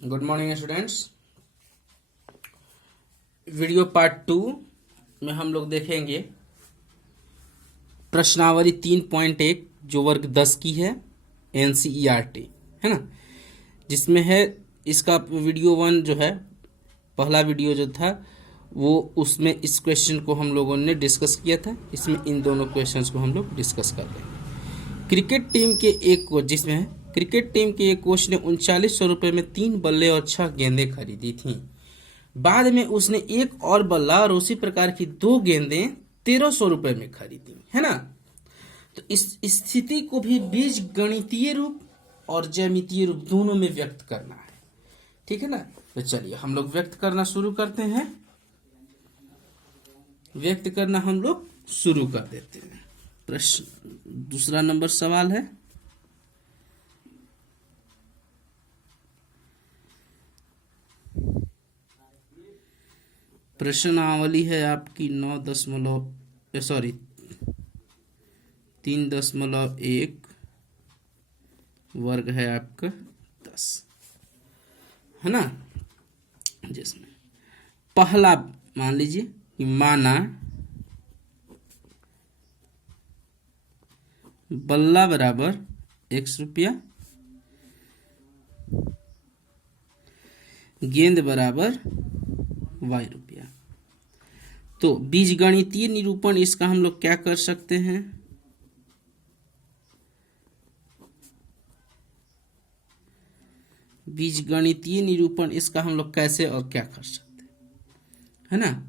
Good morning students. Video part 2 में हम लोग देखेंगे प्रश्नावली 3.1 जो वर्ग 10 की है, NCERT है ना, जिसमें है इसका वीडियो 1 जो है, पहला वीडियो जो था वो, उसमें इस क्वेश्चन को हम लोगों ने डिस्कस किया था। इसमें इन दोनों क्वेश्चंस को हम लोग डिस्कस कर रहे हैं। क्रिकेट टीम के एक कोच, जिसमें है क्रिकेट टीम के एक कोच ने 3900 रुपये में 3 बल्ले और 6 गेंदें खरीदी थीं। बाद में उसने एक और बल्ला और उसी प्रकार की 2 गेंदें 1300 रुपये में खरीदी, है ना। तो इस स्थिति को भी बीज गणितीय रूप और ज्यामितीय रूप दोनों में व्यक्त करना है, ठीक है ना। तो चलिए हम लोग व्यक्त करना शुरू करते हैं। व्यक्त करना हम लोग शुरू कर देते हैं। प्रश्न दूसरा नंबर सवाल है, प्रश्नावली है आपकी 3.1 वर्ग है आपका 10, है ना। जिसमें पहला मान लीजिए कि माना बल्ला बराबर x रुपया, गेंद बराबर y रुपया। तो बीजगणितीय निरूपण इसका हम लोग क्या कर सकते हैं, बीजगणितीय निरूपण इसका हम लोग कैसे और क्या कर सकते हैं, है ना।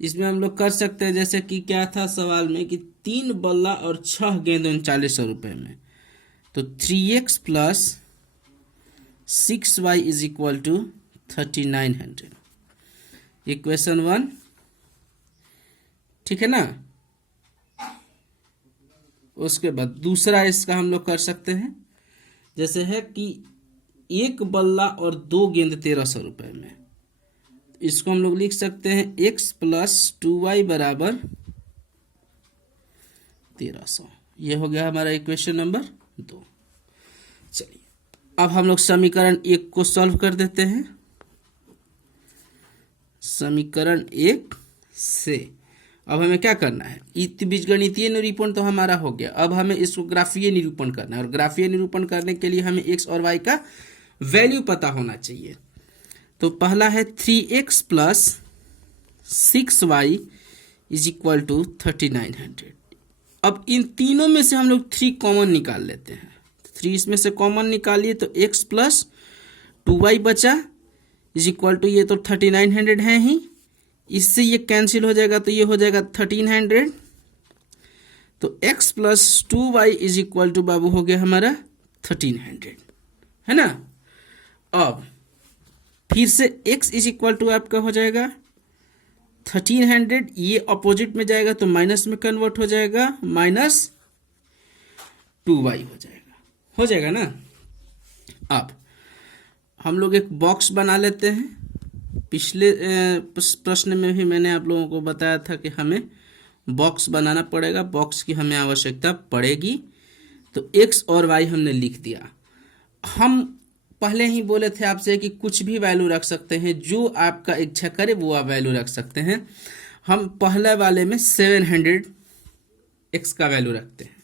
इसमें हम लोग कर सकते हैं, जैसे कि क्या था सवाल में कि 3 बल्ला और 6 गेंद 3900 रुपये में, तो 3x plus 6y is equal to 3900, equation 1, ठीक है ना। उसके बाद दूसरा इसका हम लोग कर सकते हैं, जैसे है कि 1 बल्ला और 2 गेंद 1300 रुपये में, इसको हम लोग लिख सकते हैं x प्लस 2y बराबर 1300। ये हो गया हमारा इक्वेशन नंबर 2। चलिए अब हम लोग समीकरण 1 को सॉल्व कर देते हैं। समीकरण 1 से अब हमें क्या करना है, बीजगणितीय निरूपण तो हमारा हो गया, अब हमें इसको ग्राफीय निरूपण करना है। और ग्राफीय निरूपण करने के लिए हमें x और y का वैल्यू पता होना चाहिए। तो पहला है 3x plus 6y is equal to 3900। अब इन तीनों में से हम लोग 3 कॉमन निकाल लेते हैं। 3 इसमें से कॉमन निकालिए तो x प्लस 2y बचा इज इक्वल टू, ये तो 3900 है ही, इससे ये कैंसिल हो जाएगा तो ये हो जाएगा 1300। तो x plus 2y is equal to बाबू हो गया हमारा 1300, है ना। अब फिर से x इज इक्वल टू आपका हो जाएगा 1300, ये अपोजिट में जाएगा तो माइनस में कन्वर्ट हो जाएगा, माइनस 2y हो जाएगा ना। अब हम लोग एक बॉक्स बना लेते हैं। पिछले प्रश्न में भी मैंने आप लोगों को बताया था कि हमें बॉक्स बनाना पड़ेगा, बॉक्स की हमें आवश्यकता पड़ेगी। तो x और y हमने लिख दिया। हम पहले ही बोले थे आपसे कि कुछ भी वैल्यू रख सकते हैं, जो आपका इच्छा करे वो आप वैल्यू रख सकते हैं। हम पहले वाले में 700 x का वैल्यू रखते हैं,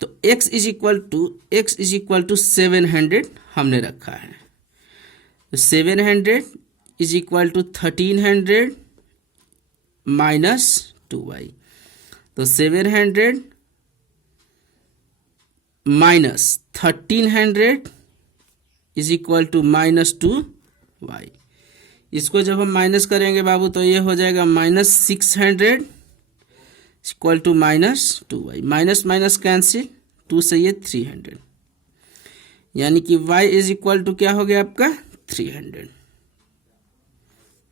तो x इज इक्वल टू 700 हमने रखा है। तो 700 is equal to 1300 minus 2y, तो 700 minus 1300 is equal to minus 2y। इसको जब हम माइनस करेंगे बाबू तो ये हो जाएगा minus 600 equal to minus 2y, minus minus cancel, 2 से ये 300, यानी कि y इज इक्वल टू क्या हो गया आपका 300,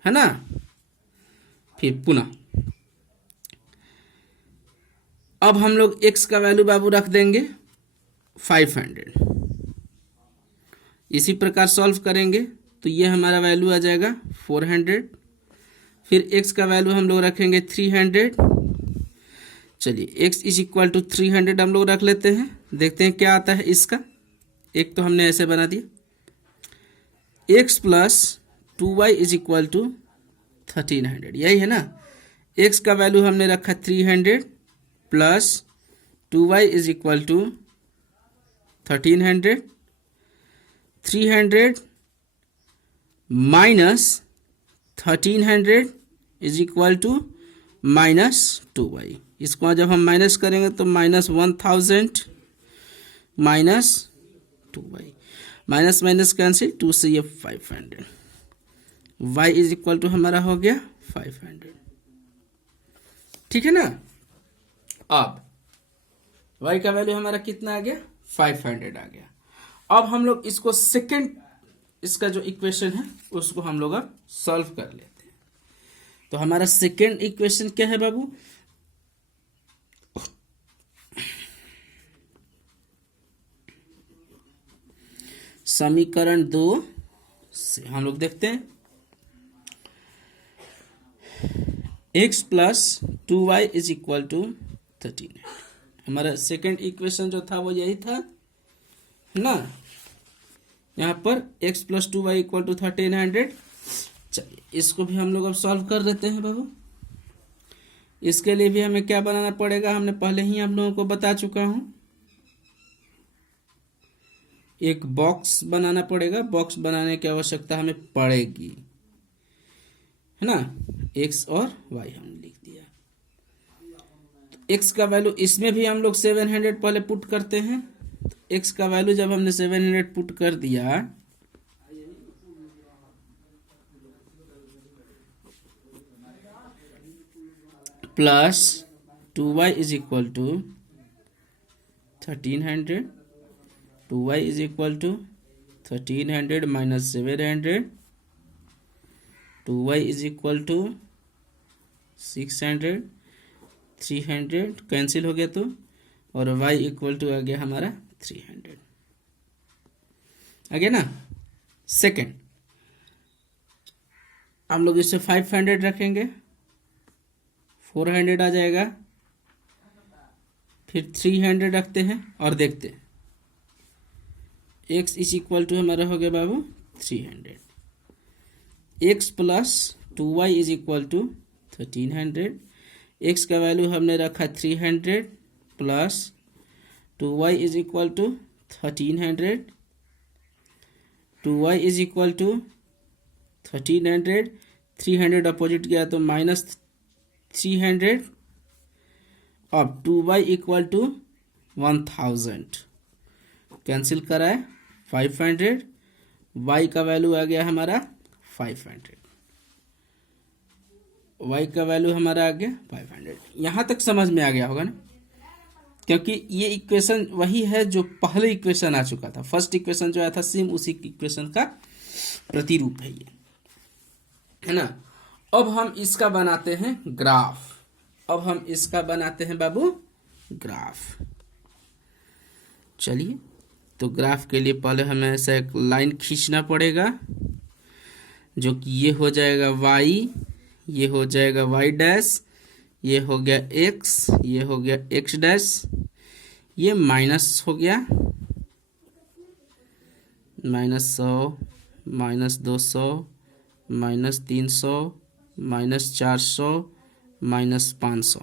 है ना। फिर पुनः अब हम लोग x का वैल्यू बाबू रख देंगे 500। इसी प्रकार सॉल्व करेंगे तो ये हमारा वैल्यू आ जाएगा 400। फिर x का वैल्यू हम लोग रखेंगे 300। चलिए x इज इक्वल टू 300 हम लोग रख लेते हैं, देखते हैं क्या आता है इसका। एक तो हमने ऐसे बना दिया, x plus 2y is equal to 1300, यही है ना। x का वैल्यू हमने रखा 300 plus 2y is equal to 1300, 300 minus 1300 is equal to minus 2y। इसको जब हम माइनस करेंगे तो minus 1000 minus 2y, minus minus cancel, 2 से ये 500, y इज इक्वल टू हमारा हो गया 500। ठीक है ना। अब y का वैल्यू हमारा कितना आ गया, 500 आ गया। अब हम लोग इसको सेकंड, इसका जो इक्वेशन है उसको हम लोग अब सॉल्व कर लेते हैं। तो हमारा सेकंड इक्वेशन क्या है बाबू, समीकरण 2 से हम लोग देखते हैं x plus 2y is equal to 13। हमारा सेकंड इक्वेशन जो था वो यही था, है ना। यहाँ पर x plus 2y equal to 1300। चलिए इसको भी हम लोग अब सॉल्व कर देते हैं बाबू। इसके लिए भी हमें क्या बनाना पड़ेगा, हमने पहले ही आप लोगों को बता चुका हूँ, एक बॉक्स बनाना पड़ेगा। बॉक्स बनाने की आवश्यकता हमें पड़ेगी, है ना। x और y हमने लिख दिया। तो x का वैल्यू इसमें भी हम लोग 700 पहले पुट करते हैं। तो x का वैल्यू जब हमने 700 पुट कर दिया plus 2y is equal to 1300, 2y is equal to 1300 minus 700, 2y is equal to 600, 300 cancel हो गया तो, और y इक्वल टू आ गया हमारा 300 आ गया ना। सेकंड हम लोग इसे 500 रखेंगे, 400 आ जाएगा, फिर 300 रखते हैं और देखते हैं x इज इक्वल टू हमारा हो गया बाबू 300, x plus 2y is equal to 1300, x का वैल्यू हमने रखा 300 plus 2y is equal to 1300, 2y is equal to 1300, 300 opposite गया तो माइनस 300, अब 2y इक्वल टू 1000 कैंसिल कराए 500, y का वैल्यू आ गया हमारा 500, y का वैल्यू हमारा आ गया 500। यहाँ तक समझ में आ गया होगा ना, क्योंकि ये इक्वेशन वही है जो पहले इक्वेशन आ चुका था। फर्स्ट इक्वेशन जो आया था सेम उसी इक्वेशन का प्रतिरूप है ये, है ना। अब हम इसका बनाते हैं ग्राफ। अब हम इसका बनाते हैं बाबू ग्राफ। चलिए, तो ग्राफ के लिए पहले हमें ऐसा एक लाइन खींचना पड़ेगा, जो कि ये हो जाएगा y, ये हो जाएगा y डैश, ये हो गया x, ये हो गया x डैश, ये माइनस हो गया -100, -200, -300, -400, -500,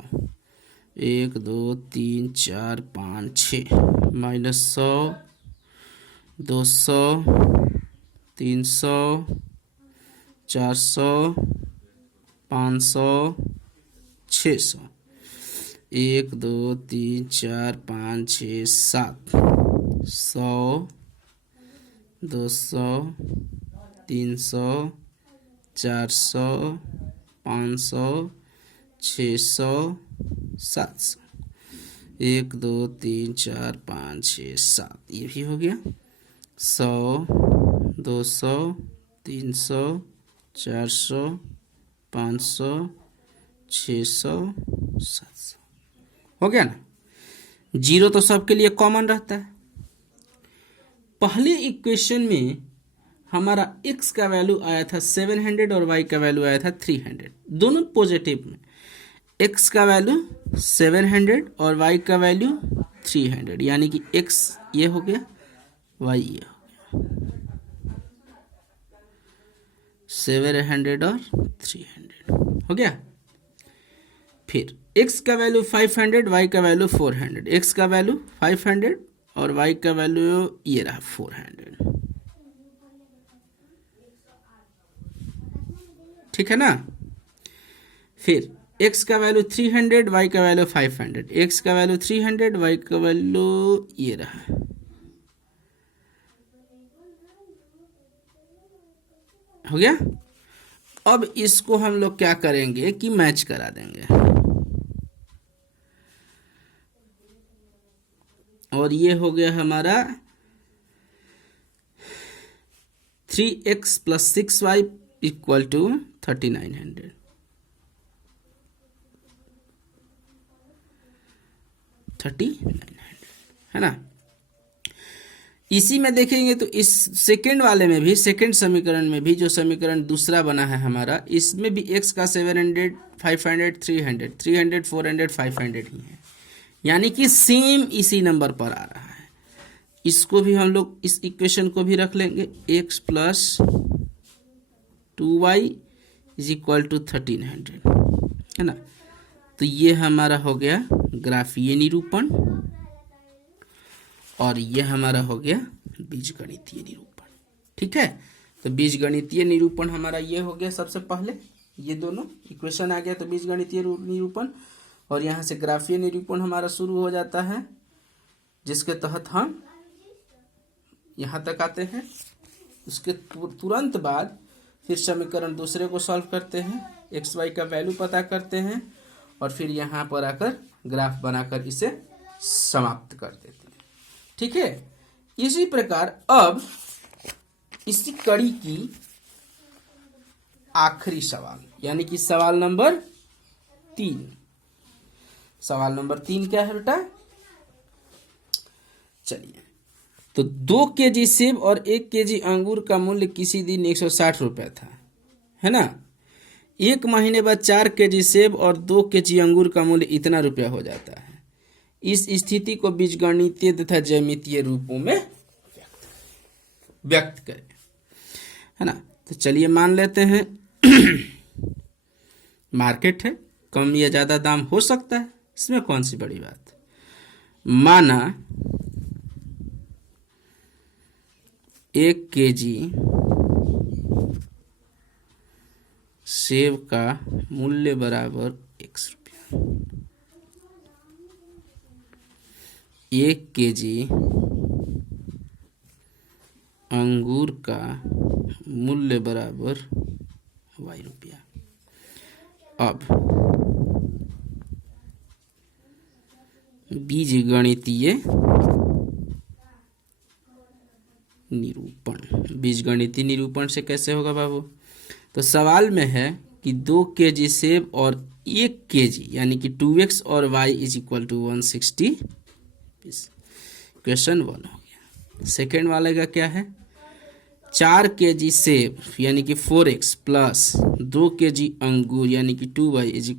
1 2 3 4 5 6, -100, 200, 300, 400, 500, 600, 1 2 3 4 5 6 7, 100, 200, 300, 400, 500, 600, 700, 1 2 3 4 5 6 7, ये भी हो गया। 100, 200, 300, 400, 500, 600, 700 हो गया ना। जीरो तो सबके लिए कॉमन रहता है। पहले इक्वेशन में हमारा x का वैल्यू आया था 700 और y का वैल्यू आया था 300, दोनों पॉजिटिव में। x का वैल्यू 700 और y का वैल्यू 300, यानी कि x ये हो गया, y ये हो गया। 700 और 300 हो गया। फिर x का वैल्यू 500, y का वैल्यू 400, x का वैल्यू 500 और y का वैल्यू ये रहा 400, ठीक है ना। फिर x का वैल्यू 300, y का वैल्यू 500, x का वैल्यू 300, y का वैल्यू ये रहा, हो गया। अब इसको हम लोग क्या करेंगे कि मैच करा देंगे, और ये हो गया हमारा 3x + 6y = 3900, है ना। इसी में देखेंगे तो इस सेकेंड वाले में भी, सेकेंड समीकरण में भी, जो समीकरण दूसरा बना है हमारा, इसमें भी x का 700, 500, 300, 300, 400, 500 ही है, यानी कि सेम इसी नंबर पर आ रहा है। इसको भी हम लोग इस इक्वेशन को भी रख लेंगे, x + 2y = 1300, है ना। तो ये हमारा हो गया ग्राफीय निरूपण, और ये हमारा हो गया बीजगणितीय निरूपण, ठीक है। तो बीजगणितीय निरूपण हमारा ये हो गया, सबसे पहले ये दोनों इक्वेशन आ गया तो बीजगणितीय निरूपण, और यहाँ से ग्राफीय निरूपण हमारा शुरू हो जाता है, जिसके तहत हम यहाँ तक आते हैं। उसके तुरंत बाद फिर समीकरण दूसरे को सॉल्व करते हैं, एक्स वाई का वैल्यू पता करते हैं, और फिर यहाँ पर आकर ग्राफ बनाकर इसे समाप्त कर देते हैं, ठीक है। इसी प्रकार अब इसी कड़ी की आखिरी सवाल, यानी कि सवाल नंबर 3। सवाल नंबर 3 क्या है बेटा? चलिए, तो 2 केजी सेब और 1 केजी अंगूर का मूल्य किसी दिन 160 रुपये था, है ना। 1 महीने बाद 4 केजी सेब और 2 केजी अंगूर का मूल्य इतना रुपया हो जाता है। इस स्थिति को बीजगणितीय तथा ज्यामितीय रूपों में व्यक्त करें, है ना। तो चलिए मान लेते हैं मार्केट है, कम या ज्यादा दाम हो सकता है, इसमें कौन सी बड़ी बात। माना 1 केजी सेब का मूल्य बराबर x रुपया, 1 केजी अंगूर का मूल्य बराबर y रुपया। अब बीजगणितीय निरूपण, बीजगणितीय निरूपण से कैसे होगा बाबू? तो सवाल में है कि 2 केजी सेब और 1 केजी यानी कि 2x और y = 160 पीस। क्वेश्चन 1 हो गया। सेकेंड वाले का क्या है? 4 केजी सेब यानी कि 4x प्लस 2 केजी अंगूर यानी कि 2y =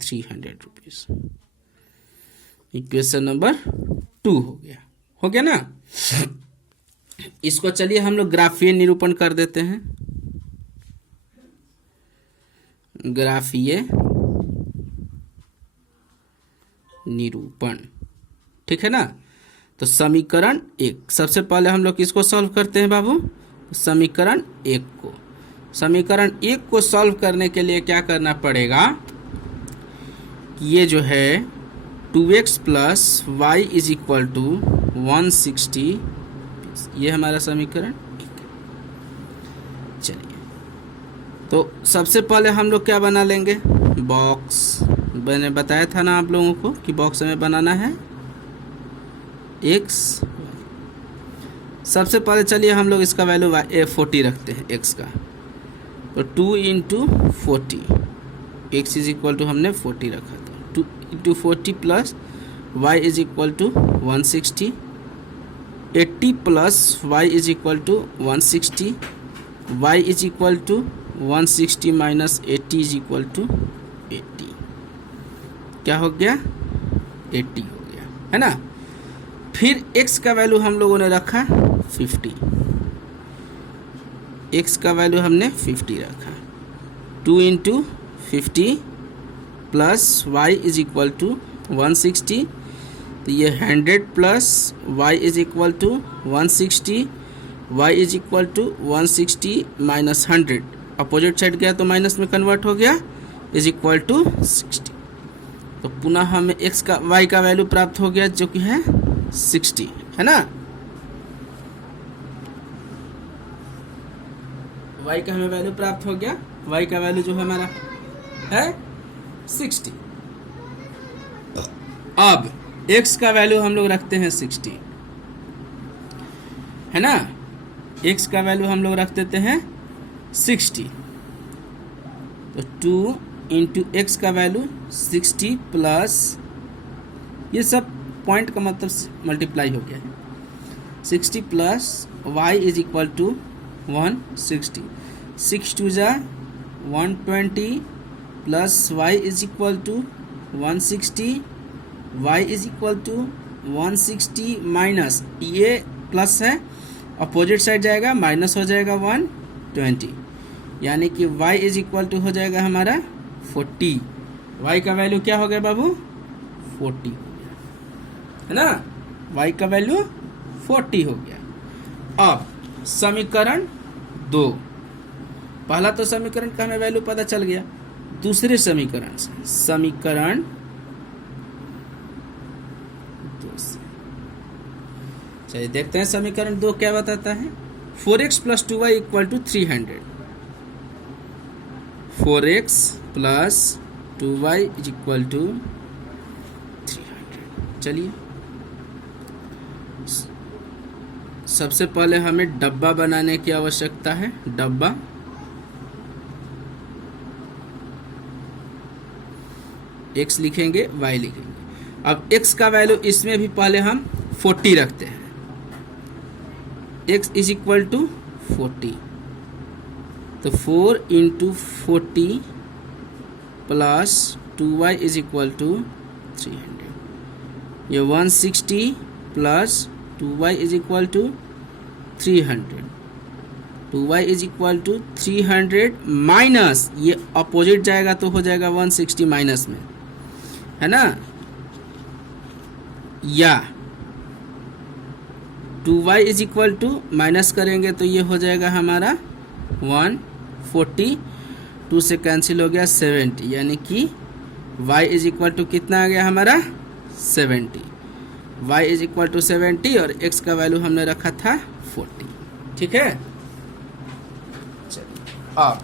300 रुपीज। इक्वेशन नंबर 2 हो गया ना। इसको चलिए हम लोग ग्राफीय निरूपण कर देते हैं। ग्राफीय निरूपण, ठीक है ना। तो समीकरण 1, सबसे पहले हम लोग किसको सॉल्व करते हैं बाबू? समीकरण 1 को। समीकरण 1 को सॉल्व करने के लिए क्या करना पड़ेगा कि ये जो है 2x + y = 160, ये हमारा समीकरण 1 है। चलिए, तो सबसे पहले हम लोग क्या बना लेंगे? बॉक्स। मैंने बताया था ना आप लोगों को कि बॉक्स में बनाना है x। सबसे पहले चलिए हम लोग इसका वैल्यू 40 रखते हैं x का। तो 2 × 40, x = हमने 40 रखा था। 2 × 40 plus y = 160, 80 plus y = 160, y = 160 minus 80 = 80। क्या हो गया? 80 हो गया, है ना। फिर x का वैल्यू हम लोगों ने रखा 50, x का वैल्यू हमने 50 रखा, 2 into 50 plus y is equal to 160, तो ये 100 plus y is equal to 160, y is equal to 160 minus 100, opposite side गया तो माइनस में कन्वर्ट हो गया, इज इक्वल टू 60। तो पुनः हमें x का y का वैल्यू प्राप्त हो गया जो कि है 60, है ना। y का हमें वैल्यू प्राप्त हो गया, y का वैल्यू जो है हमारा है 60। अब x का वैल्यू हम लोग रखते हैं 60, है ना। x का वैल्यू हम लोग रख देते हैं 60, तो 2 इंटू एक्स का वैल्यू 60 प्लस, ये सब पॉइंट का मतलब मल्टीप्लाई हो गया है, 60 plus y is equal to 160, 6 2 जा 120 plus y is equal to 160, y is equal to 160 minus, ये प्लस है अपोजिट साइड जाएगा माइनस हो जाएगा 120, यानी कि y इज इक्वल टू हो जाएगा हमारा 40। y का वैल्यू क्या हो गया बाबू 40 हो गया, है ना। y का वैल्यू 40 हो गया। अब समीकरण 2, पहला तो समीकरण का हमें वैल्यू पता चल गया, दूसरे समीकरण से, समीकरण 2 से चलिए देखते हैं समीकरण 2 क्या बताता है। 4x plus 2y equal to 300, 4x plus 2y is equal to 300। चलिए सबसे पहले हमें डब्बा बनाने की आवश्यकता है, डब्बा। x लिखेंगे, y लिखेंगे। अब x का वैल्यू इसमें भी पहले हम 40 रखते हैं, x इज इक्वल टू 40, तो 4 into 40 plus 2y is equal to 300, ये 160 plus 2y is equal to 300, 2y is equal to 300 minus, ये अपोजिट जाएगा तो हो जाएगा 160 माइनस में, है ना, या 2y is equal to minus करेंगे तो ये हो जाएगा हमारा 140, 2 से कैंसिल हो गया 70, यानी कि y इज इक्वल टू कितना आ गया हमारा 70, y इज इक्वल टू 70 और x का वैल्यू हमने रखा था 40, ठीक है। चलिए अब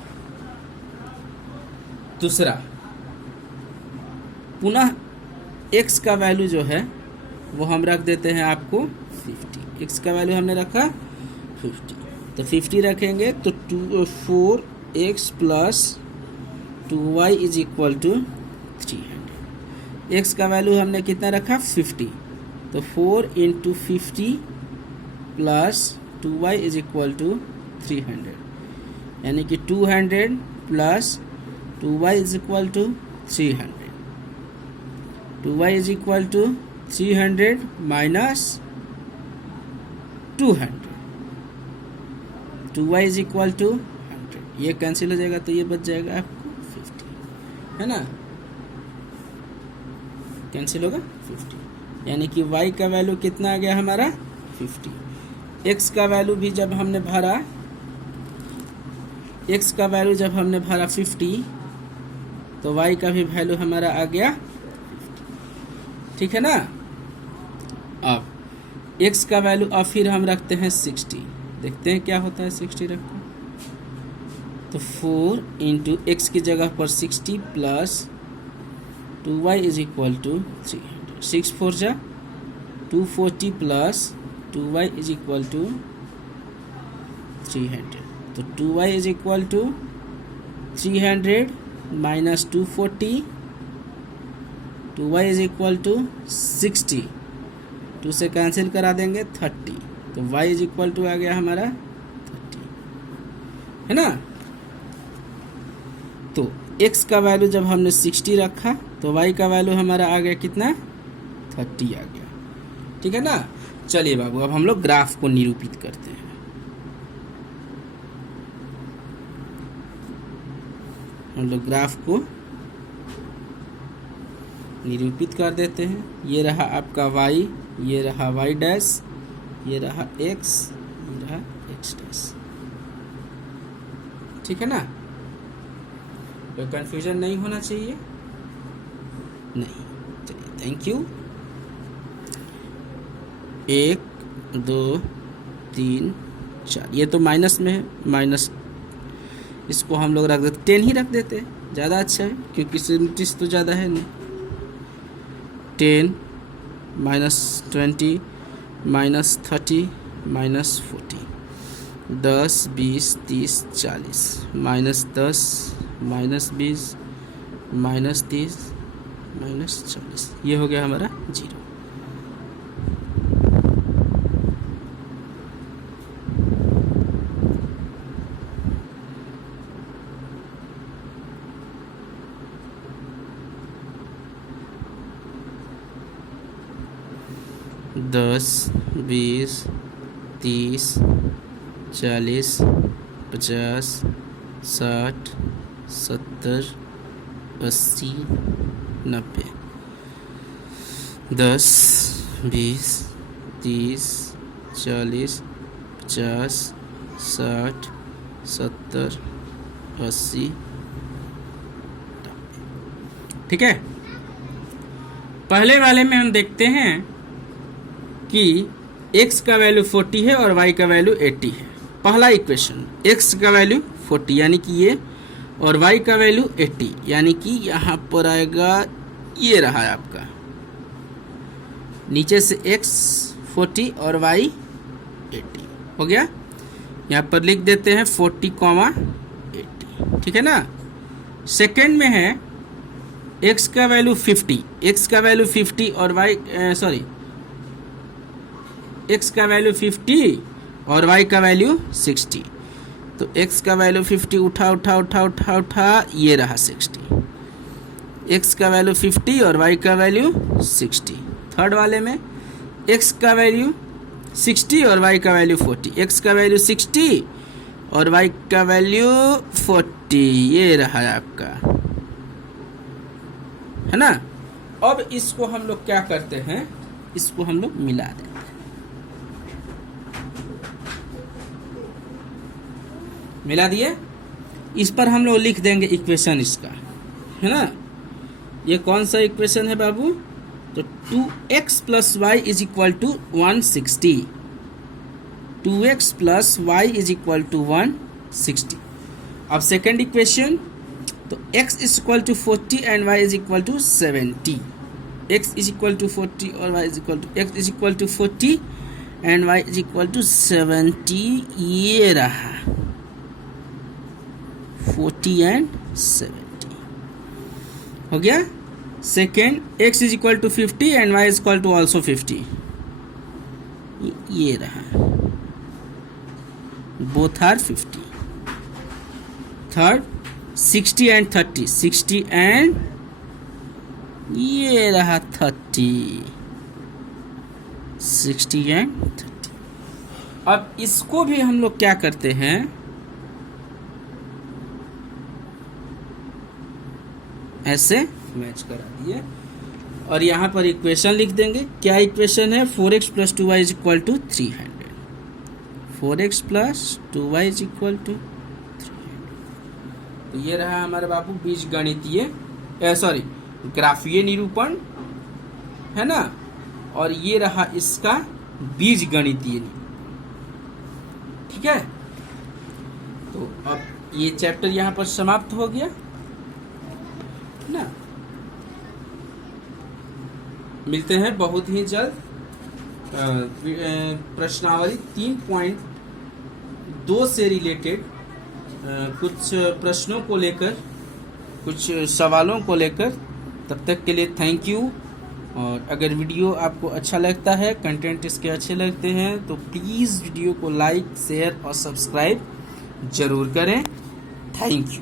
दूसरा, पुनः x का वैल्यू जो है वो हम रख देते हैं आपको 50, x का वैल्यू हमने रखा 50, तो 50 रखेंगे तो 4x plus 2y is equal to 300, x का वैल्यू हमने कितना रखा 50, तो 4 into 50 plus 2y is equal to 300, यानी कि 200 plus 2y is equal to 300, 2y is equal to 300 minus 200, 2y is equal to 100, ये कैंसिल हो जाएगा तो ये बच जाएगा आपको 50, है ना, कैंसिल होगा 50, यानी कि y का वैल्यू कितना आ गया हमारा 50, x का वैल्यू भी जब हमने भरा, x का वैल्यू जब हमने भरा 50, तो y का भी वैल्यू हमारा आ गया 50, ठीक है ना। अब x का वैल्यू अब फिर हम रखते हैं 60, देखते हैं क्या होता है 60 रखते हैं, तो 4 इंटू एक्स की जगह पर 60 plus 2y is equal to 300, 6 4 जा 240 plus 2y is equal to 300, तो 2y is equal to 300 minus 240, 2y is equal to 60, 2 से कैंसिल करा देंगे 30, तो y इज इक्वल टू आ गया हमारा 30, है ना। तो x का वैल्यू जब हमने 60 रखा तो y का वैल्यू हमारा आ गया कितना 30 आ गया, ठीक है ना। चलिए बाबू अब हम लोग ग्राफ को निरूपित करते हैं। हम लोग ग्राफ को निरूपित कर देते हैं। ये रहा आपका y, ये रहा y डैश, ये रहा x, ये रहा x डैश। ठीक है ना, कोई कंफ्यूजन नहीं होना चाहिए। नहीं, चलिए थैंक यू। 1 2 3 4, ये तो माइनस में है, माइनस इसको हम लोग रख देते 10 ही रख देते हैं, ज़्यादा अच्छा है क्योंकि 29 तो ज़्यादा है नहीं। 10 -20 -30 -40, 10 20 30 40, -10 -20 -30 -40, ये हो गया हमारा 0। दस 20 30 40 50 60 70 80 90, 10 20 30 40 50 60 70 80। ठीक है, पहले वाले में हम देखते हैं कि x का वैल्यू 40 है और y का वैल्यू 80 है। पहला इक्वेशन, x का वैल्यू 40 यानी कि ये, और y का वैल्यू 80 यानी कि यहाँ पर आएगा, ये रहा है आपका, नीचे से x 40 और y 80 हो गया। यहाँ पर लिख देते हैं 40, 80। ठीक है ना। सेकेंड में है x का वैल्यू 50, x का वैल्यू 50 और x का वैल्यू 50 और y का वैल्यू 60। तो x का वैल्यू 50 उठा, ये रहा 60। x का वैल्यू 50 और y का वैल्यू 60। थर्ड वाले में x का वैल्यू 60 और y का वैल्यू 40, x का वैल्यू 60 और y का वैल्यू 40, ये रहा आपका, है ना। अब इसको हम लोग क्या करते हैं, इसको हम लोग मिला देते हैं। मिला दिए, इस पर हम लोग लिख देंगे इक्वेशन इसका, है ना। ये कौन सा इक्वेशन है बाबू, तो 2x + y = 160, 2x + y = 160। अब सेकेंड इक्वेशन, तो x = 40 एंड y = 70, x = 40 और y x = 40 एंड y = 70, ये रहा 40 एंड 70 हो गया। Second, x = 50 and y = also 50, ये रहा, both are 50। Third, 60 and 30, 60 and ये रहा 30, 60 एंड 30। अब इसको भी हम लोग क्या करते हैं, ऐसे मैच करा दिए और यहाँ पर इक्वेशन लिख देंगे। क्या इक्वेशन है, 4x + 2y = 300, 4x + 2y = 300। तो ये रहा हमारे बाबू बीजगणितीय ग्राफीय निरूपण, है ना, और ये रहा इसका बीजगणितीय निरूपण। ठीक है, तो अब ये चैप्टर यहाँ पर समाप्त हो गया ना। मिलते हैं बहुत ही जल्द प्रश्नावली 3.2 से रिलेटेड कुछ प्रश्नों को लेकर, कुछ सवालों को लेकर। तब तक के लिए थैंक यू। और अगर वीडियो आपको अच्छा लगता है, कंटेंट इसके अच्छे लगते हैं, तो प्लीज़ वीडियो को लाइक, शेयर और सब्सक्राइब जरूर करें। Thank you.